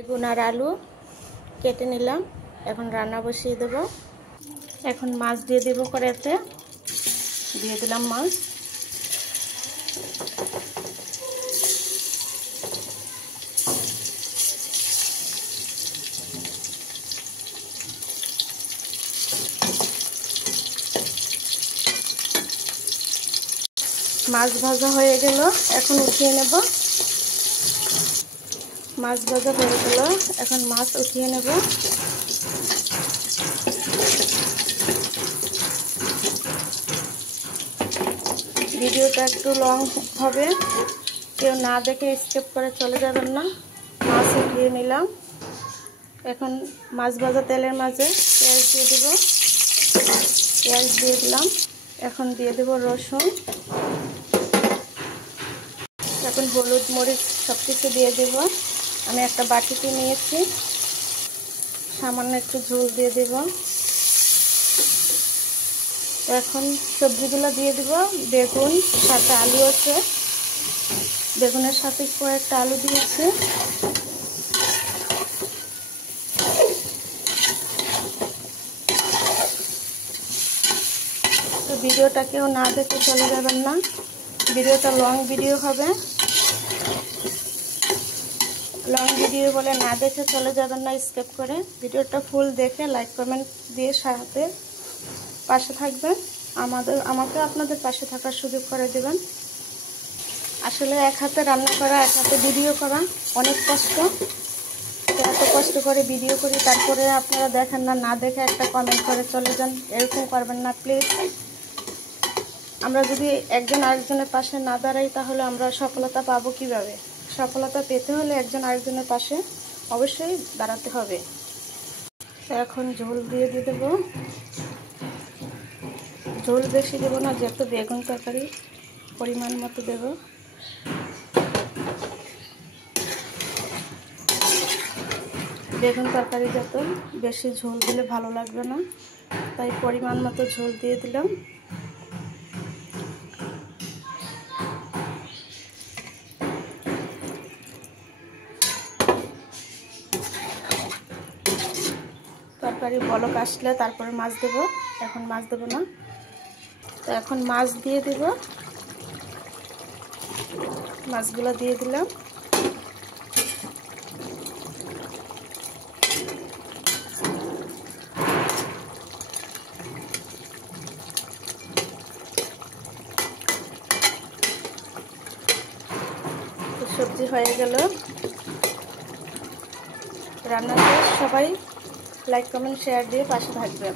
বেগুন আর আলু কেটে নিলাম। এখন রান্না বসিয়ে দেব। এখন মাছ দিয়ে দেব কড়াইতে। দিয়ে দিলাম মাছ। মাছ ভাজা হয়ে গেল, এখন উঠিয়ে নেব। মাছ ভাজা হয়ে গেল, এখন মাছ উঠিয়ে নেব। ভিডিওটা একটু লং হবে, কেউ না দেখে স্কিপ করে চলে যাবেন না। মাছ উঠিয়ে নিলাম। এখন মাছ ভাজা তেলের মাঝে পেঁয়াজ দিয়ে দেব। পেঁয়াজ দিয়ে দিলাম। এখন দিয়ে দেব রসুন। এখন হলুদ মরিচ সব কিছু দিয়ে দেব। আমি একটা বাটিতে নিয়েছি। সামান্য একটু ঝোল দিয়ে দেব। এখন সবজিগুলো দিয়ে দেব। বেগুন, সাথে আলু আছে। বেগুনের সাথে কয়েকটা আলু দিয়েছি। তো ভিডিওটা কেউ না দেখে চলে যাবেন না, ভিডিওটা লং ভিডিও হবে। লং ভিডিও বলে না দেখে চলে যাবেন না স্কিপ করে। ভিডিওটা ফুল দেখে লাইক কমেন্ট দিয়ে সাথে পাশে থাকবেন। আমাকে আপনাদের পাশে থাকার সুযোগ করে দেবেন। আসলে এক হাতে রান্না করা, এক হাতে ভিডিও করা অনেক কষ্ট। এত কষ্ট করে ভিডিও করি, তারপরে আপনারা দেখেন না, না দেখে একটা কমেন্ট করে চলে যান। এরকম করবেন না প্লিজ। আমরা যদি একজন আরেকজনের পাশে না দাঁড়াই, তাহলে আমরা সফলতা পাবো কিভাবে? সফলতা পেতে হলে একজন আরেকজনের পাশে অবশ্যই দাঁড়াতে হবে। এখন ঝোল দিয়ে দেবো। ঝোল বেশি দেবো না, যেহেতু বেগুন তরকারি পরিমাণ মতো দেব। বেগুন তরকারি যত বেশি ঝোল দিলে ভালো লাগবে না, তাই পরিমাণ মতো ঝোল দিয়ে দিলাম। তরকারি বলক আসলে তারপরে মাছ দেব। এখন মাছ দেব না। তো এখন মাছ দিয়ে দেব। মাছগুলো দিয়ে দিলাম। সবজি হয়ে গেল। রান্নাটা সবাই লাইক কমেন্ট শেয়ার দিয়ে পাশে থাকবেন।